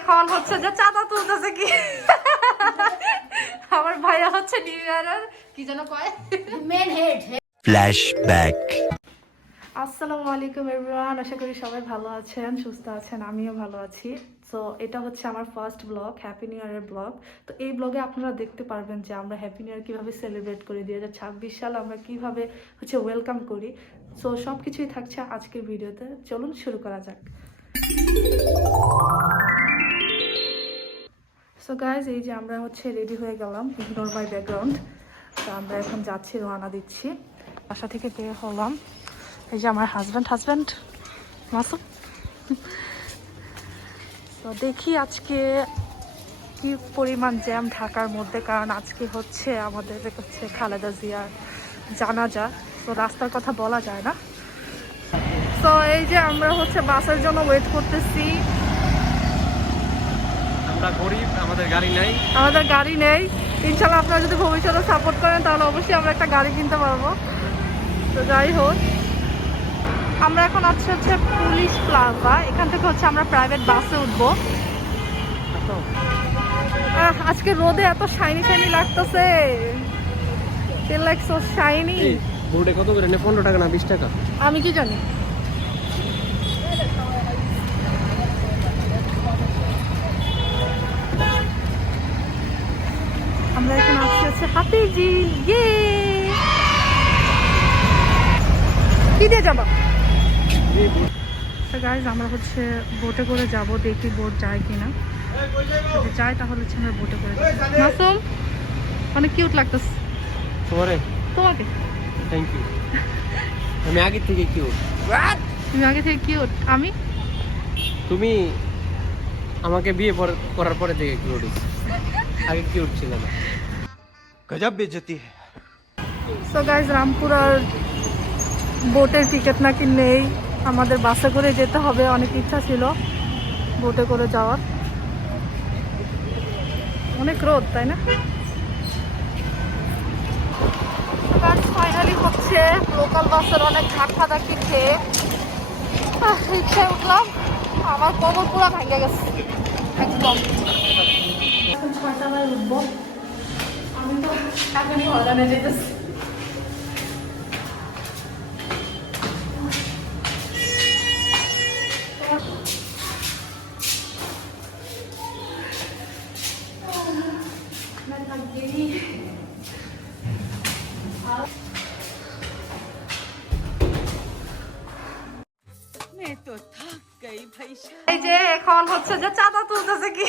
এখন হচ্ছে যে চাঁদা তুলতেছে কি আমার ভাইয়া হচ্ছে নিউ ইয়ারের কি যেন কয় মেন হেড। ফ্ল্যাশব্যাক। আসসালামু আলাইকুম এভরিওয়ান, আশা করি সবাই ভালো আছেন, সুস্থ আছেন, আমিও ভালো আছি। সো এটা হচ্ছে আমার ফার্স্ট ব্লগ, হ্যাপি নিউ ইয়ারের ব্লগ। তো এই ব্লগে আপনারা দেখতে পারবেন যে আমরা হ্যাপি নিউ ইয়ার কীভাবে সেলিব্রেট করি, 2026 সাল আমরা কীভাবে হচ্ছে ওয়েলকাম করি। সো সব কিছুই থাকছে আজকের ভিডিওতে, চলুন শুরু করা যাক। সো গাইজ, এই যে আমরা হচ্ছে রেডি হয়ে গেলাম, ইগনোর মাই ব্যাকগ্রাউন্ড। তো আমরা এখন যাচ্ছি, রওনা দিচ্ছি, বাসা থেকে বের হলাম। এই যে আমার হাজব্যান্ড মাসুম। তো দেখি আজকে কি পরিমাণ জ্যাম ঢাকার মধ্যে, কারণ আজকে হচ্ছে আমাদের হচ্ছে খালেদা জিয়ার জানাজা। তো রাস্তার কথা বলা যায় না। তো এই যে আমরা হচ্ছে বাসের জন্য ওয়েট করতেছি। আমরা গরিব, আমাদের গাড়ি নেই। ইনশাল্লাহ আপনারা যদি ভবিষ্যতে সাপোর্ট করেন তাহলে অবশ্যই আমরা একটা গাড়ি কিনতে পারবো। তো যাই হোক, আমরা এখন হচ্ছে পুলিশ প্লাজা, এখান থেকে হচ্ছে আমরা প্রাইভেট বাসে উঠবো। আজকে রোদে এত শাইনি লাগতেছে, ফিল লাইক সো শাইনি। বোর্ডে কত করে? 15 টাকা না 20 টাকা? আমি কি জানি। আমরা এখন আসছি হচ্ছে হাতিঝিল। ইয়ে, কি দিয়ে যাবো? গাইজ, আমরা হচ্ছে বোটে করে যাব, দেখি বোট যায় কিনা। যদি যায় তাহলে হচ্ছে আমরা বোটে করে যাবো। মাসুম, অনেক কিউট লাগতেছে তোমাকে। Thank you. আমি আগে থেকে কিউট। তুমি আগে থেকে কিউট। তুমি আমাকে বিয়ে করার পরে থেকে কিউট, আগে কিউট ছিল না। গজব বেইজ্জতি। সো গাইজ, রামপুরার বোটের টিকিট নাকি নেই, আমাদের বাসে করে যেতে হবে। অনেক ইচ্ছা ছিল বোটে করে যাওয়ার, অনেক রোদ, তাই না? ফাইনালি হচ্ছে লোকাল বাসের অনেক ধাক্কি খেয়ে রিক্সায় উঠলাম। আমার কোমর পুরো ভেঙে গেছে একদম। 6টায় উঠবো, আমি তো এখনই হলানে যেতেছি। এই যে এখন হচ্ছে যে চাঁদা তুলতেছে কি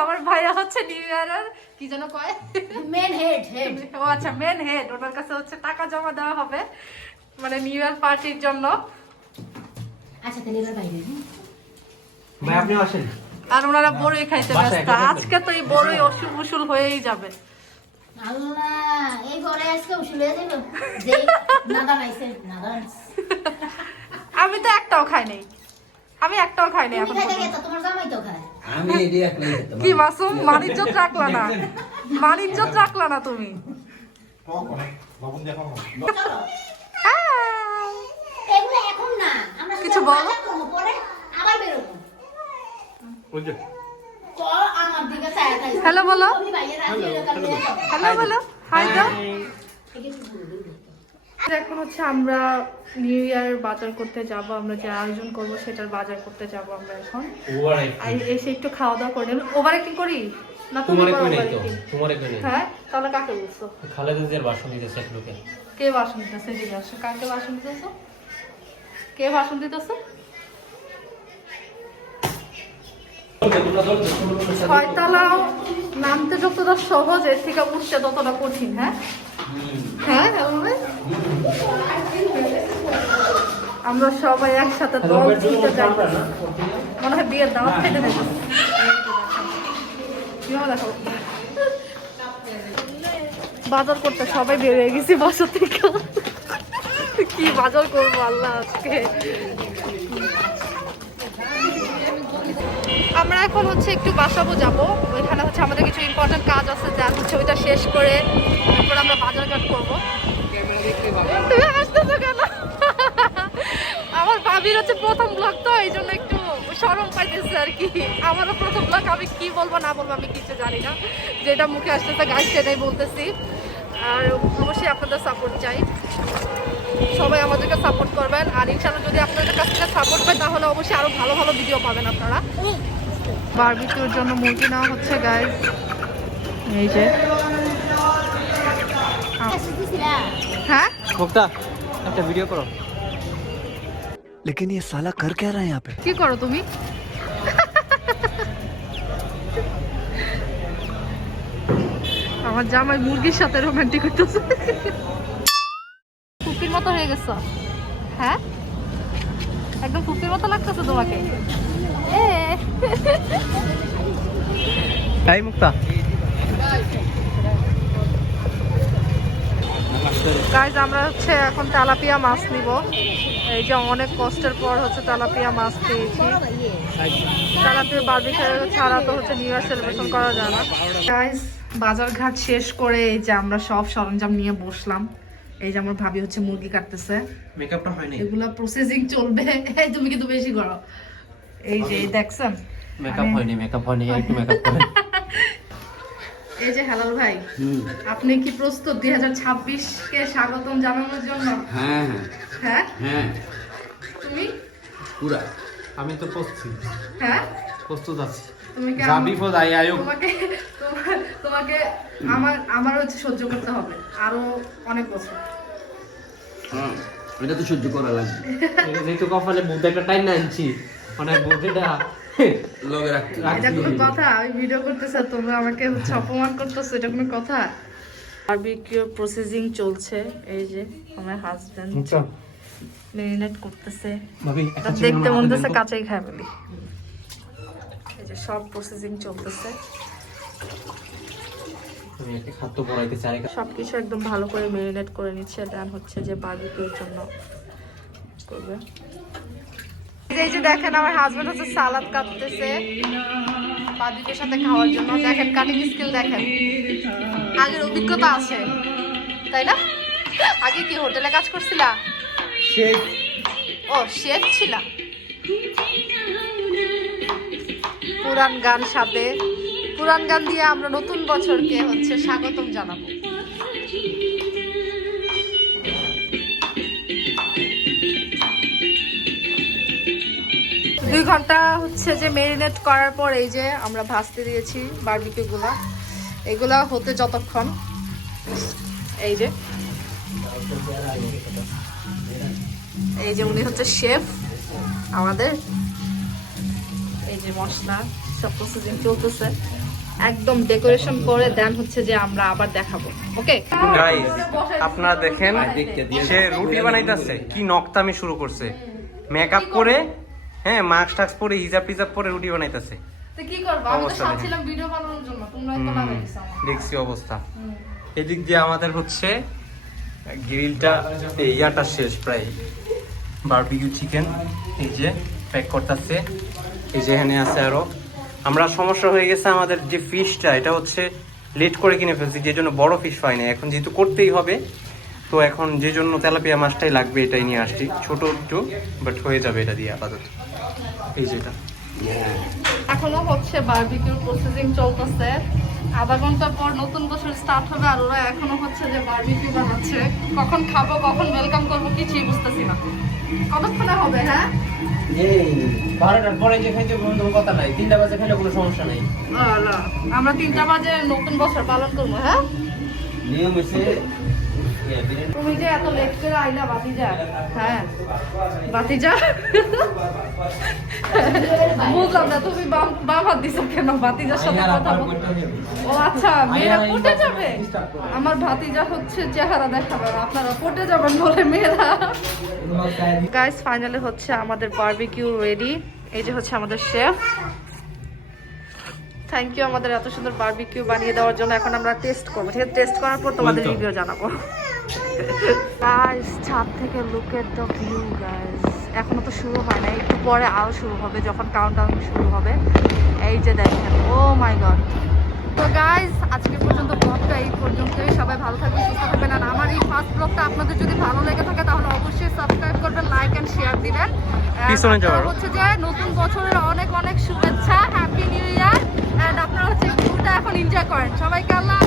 আমার ভাইয়া হচ্ছে নিউ ইয়ারের কি যেন কয় মেন হেড। ও আচ্ছা, মেন হেড। ওনার কাছে হচ্ছে টাকা জমা দেওয়া হবে, মানে নিউ ইয়ার পার্টির জন্য। আচ্ছা, তাহলে এবার বাইরে ভাই আপনি আসেন। আর ওনারা বড়ই খাইতে ব্যস্ত। আজকে তো এই বড়ই উসুল হয়েই যাবে। আল্লাহ, এই ঘরে আজকে উসুল হয়ে যাবে। যে নাদা নাইছে, নাদা আমি তো একটাও খাই নাই। এখন খাইতে গেছো, তোমার জামাই তো খায়। আমি এডি একলাই খেতাম। কি মাসুম, মানিজ্জত রাখলা না তুমি। চলো, এগুলো এখন না, আমরা কিছু বলো। পরে আবার বেরোবো। ওই যে চল, আমার দিকে চায়া চাই। হ্যালো বলো। আমি বাইরে রাজি হয়ে গেলাম। হ্যালো বলো, হাই দাও। এখন হচ্ছে আমরা নিউ ইয়ার বাজার করতে যাব, আমরা যে আয়োজন করব সেটার বাজার করতে যাব আমরা এখন। এসে একটু খাওয়া দাওয়া করে নেব। ওভারে কি করি না তুমি করো? তোমারে কই নাই। হ্যাঁ, তাহলে কাকে বলছো? খালেদা জিয়ার ভাষণ দিতেছে এক লোকে। কে ভাষণ দিতেছে? জিজ্ঞাসা, কাকে ভাষণ দিতেছো? কে ভাষণ দিতেছো? ছয়তলাও নামতে যতটা সহজ, এর থেকে উঠতে ততটা কঠিন। হ্যাঁ, আমরা সবাই একসাথে দল ছুটে যাই, মনে হয় বিয়ের দাওয়াত খেতে দেবো। বাজার করতে সবাই বের হয়ে গেছি বাসা থেকে। কি বাজার করবো আল্লাহ আজকে। আমরা এখন হচ্ছে একটু বাসাবো যাবো, ওইখানে হচ্ছে আমাদের কিছু ইম্পর্টেন্ট কাজ আছে, যা হচ্ছে ওইটা শেষ করে তারপর আমরা বাজারঘাট করবো। তুমি হাসতেছো কেন? আমার ভাবির হচ্ছে প্রথম ব্লগ, তো এই জন্য একটু শরম পাইতেছে আর কি। আমারও প্রথম ব্লগ, আমি কি বলবো না বলবো আমি কিছু জানি না, যেটা মুখে আসতেছে গাছ সেটাই বলতেছি। আর অবশ্যই আপনাদের সাপোর্ট চাই, সবাই আমাদেরকে সাপোর্ট করবেন। আর ইনশাআল্লাহ যদি আপনাদের কাছ থেকে সাপোর্ট পায় তাহলে অবশ্যই আরো ভালো ভালো ভিডিও পাবেন আপনারা। বারবিকিউর জন্য মুরগি নেওয়া হচ্ছে গাইস, এই যে। হ্যাঁ মুক্তা একটা ভিডিও করো। लेकिन ये साला कर क्या रहा है यहाँ पे? কি করো তুমি? আমার জামাই মুরগির সাথে রোমান্টিক করতেছে। কুপির মতো হয়ে গেছ, হ্যাঁ একদম কুপির মতো লাগতেছে তোমাকে। তাই মুক্তা গাইজ আমরা হচ্ছে এখন তেলাপিয়া মাছ নিব। এই যে অনেক কষ্টের পর হচ্ছে তেলাপিয়া মাছ পেয়েছি। তেলাপিয়া বারবিকিউ ছাড়া তো হচ্ছে নিউ ইয়ার সেলিব্রেশন করা যায় না। গাইজ বাজার ঘাট শেষ করে এই যে আমরা সব সরঞ্জাম নিয়ে বসলাম। এই যে আমার ভাবি হচ্ছে মুরগি কাটতেছে, মেকআপটা হয়নি, এগুলা প্রসেসিং চলবে। এই তুমি কিন্তু বেশি করো। এই যে দেখছেন মেকআপ হয়নি, একটু মেকআপ করেন। এই যে হেলাল ভাই, আপনি কি প্রস্তুত 2026 কে স্বাগতম জানানোর জন্য? হ্যাঁ হ্যাঁ হ্যাঁ তুমি? পুরা আমি তো প্রস্তুত, হ্যাঁ প্রস্তুত আছি। তুমি কি যা বিপদ আয়োগ তোমাকে আমার হচ্ছে সহ্য করতে হবে আরো অনেক বছর। হ্যাঁ এটা তো সহ্য করা লাগবে, যেহেতু কপালে বুদ্ধ একটা টাইম না আনছি, মানে বুদ্ধটা লগে রাখতে এটা কোনো কথা? আমি ভিডিও করতেছি আর তোমরা আমাকে হচ্ছে অপমান করতেছো, এটা কোনো কথা? বারবিকিউ প্রসেসিং চলছে। এই যে আমার হাজবেন্ড মেরিনেট করতেছে, ভাবি এটা দেখতে মনে হচ্ছে কাঁচাই খায় বলি। এই যে সব প্রসেসিং চলতেছে, আমি একটা খাদ্য পড়াইতেছি আর সবকিছু একদম ভালো করে মেরিনেট করে নিচ্ছে। দেন হচ্ছে যে বারবিকিউর জন্য করবে। এই যে দেখেন আমার হাজবেন্ড হচ্ছে সালাদ কাটতেছে বারবিকিউর সাথে খাওয়ার জন্য। দেখেন কাটিং স্কিল দেখেন, আগের অভিজ্ঞতা আছে তাই না? আগে কি হোটেলে কাজ করছিলা? শেফ। ও শেফ ছিলা। পুরান গান সাথে, পুরান গান দিয়ে আমরা নতুন বছরকে হচ্ছে স্বাগতম জানাবো। 2 ঘন্টা হচ্ছে যে মেরিনেট করার পর এই যে আমরা ভাজতে দিয়েছি বারবিকিউ গুলা। এগুলা হতে যতক্ষণ, এই যে উনি হচ্ছে শেফ আমাদের। এই যে মশলা সব প্রসেসিং চলতেছে, একদম ডেকোরেশন করে দেন হচ্ছে যে আমরা আবার দেখাবো। ওকে গাইস আপনারা দেখেন সে রুটি বানাইতেছে, কি নকতামি শুরু করছে, মেকআপ করে, হ্যাঁ মাস্ক টাস্ক পরে, হিজাব টিজাব পরে রুটি বানাইতেছে। তো কি করব, আমি তো সাথছিলাম ভিডিও বানানোর জন্য, তোমরাই তো লাগাইছো আমার। দেখছি অবস্থা। এদিক দিয়ে আমাদের হচ্ছে গ্রিলটা ইয়াটা শেষ প্রায়, বারবিকিউ চিকেন এই যে প্যাক করতেছে। এই যে এখানে আছে আরো। আমরা সমস্যা হয়ে গেছে আমাদের যে ফিশটা, এটা হচ্ছে লেট করে কিনে ফেলছি, যে জন্য বড় ফিশ পাই না। এখন যেহেতু করতেই হবে, তো এখন যে জন্য তেলাপিয়া মাছটাই লাগবে, এটাই নিয়ে আসছি। ছোট একটু বাট হয়ে যাবে এটা দিয়ে আপাতত। এই যেটা এখনো হচ্ছে বারবিকিউর প্রসেসিং চলতেছে। আধা ঘন্টা পর নতুন বছর স্টার্ট হবে আর ওরা এখনো হচ্ছে যে বারবিকিউ বানাচ্ছে। কখন খাবো, কখন ওয়েলকাম করবো কিছুই বুঝতেছি না। কতক্ষণে হবে? হ্যাঁ 12টার পরে যে খাইতে কোনো কথা নাই, 3টা বাজে খাইলে কোনো সমস্যা নাই। আমরা 3টা বাজে নতুন বছর পালন করবো। হ্যাঁ নিয়ম হচ্ছে তুমি যে এত লেট করে আইলা বাতিজা। হ্যাঁ বাতিজা বুঝলাম না, তুমি বাম হাত দিছো কেন? ভাতিজার সাথে কথা বল। ও আচ্ছা, মেয়েরা পটে যাবে। আমার ভাতিজা হচ্ছে চেহারা দেখাবে, আপনারা পটে যাবেন বলে মেয়েরা। গাইস ফাইনালি হচ্ছে আমাদের বারবিকিউ রেডি। এই যে হচ্ছে আমাদের শেফ। থ্যাংক ইউ আমাদের এত সুন্দর বারবিকিউ বানিয়ে দেওয়ার জন্য। এখন আমরা টেস্ট করবো, ঠিক আছে? টেস্ট করার পর তোমাদের রিভিউ জানাবো। গাইস ছাদ থেকে look at the view guys. এখনো তো শুরু হয় না, একটু পরে আরো শুরু হবে যখন কাউন্টডাউন শুরু হবে। এই যে দেখেন, ও মাই গড তো গাইজ আজকে পর্যন্ত ব্লগটা এই পর্যন্তই। সবাই ভালো থাকবেন, সুস্থ থাকবেন। আর আমার এই ফার্স্ট ব্লগটা আপনাদের যদি ভালো লেগে থাকে তাহলে অবশ্যই সাবস্ক্রাইব করবেন, লাইক অ্যান্ড শেয়ার দিবেন। পিছনে যাও আরো। হচ্ছে যে নতুন বছরের অনেক অনেক শুভেচ্ছা, হ্যাপি নিউ ইয়ার। অ্যান্ড আপনারা হচ্ছে ভিউটা এখন এনজয় করেন। সবাইকে আল্লাহ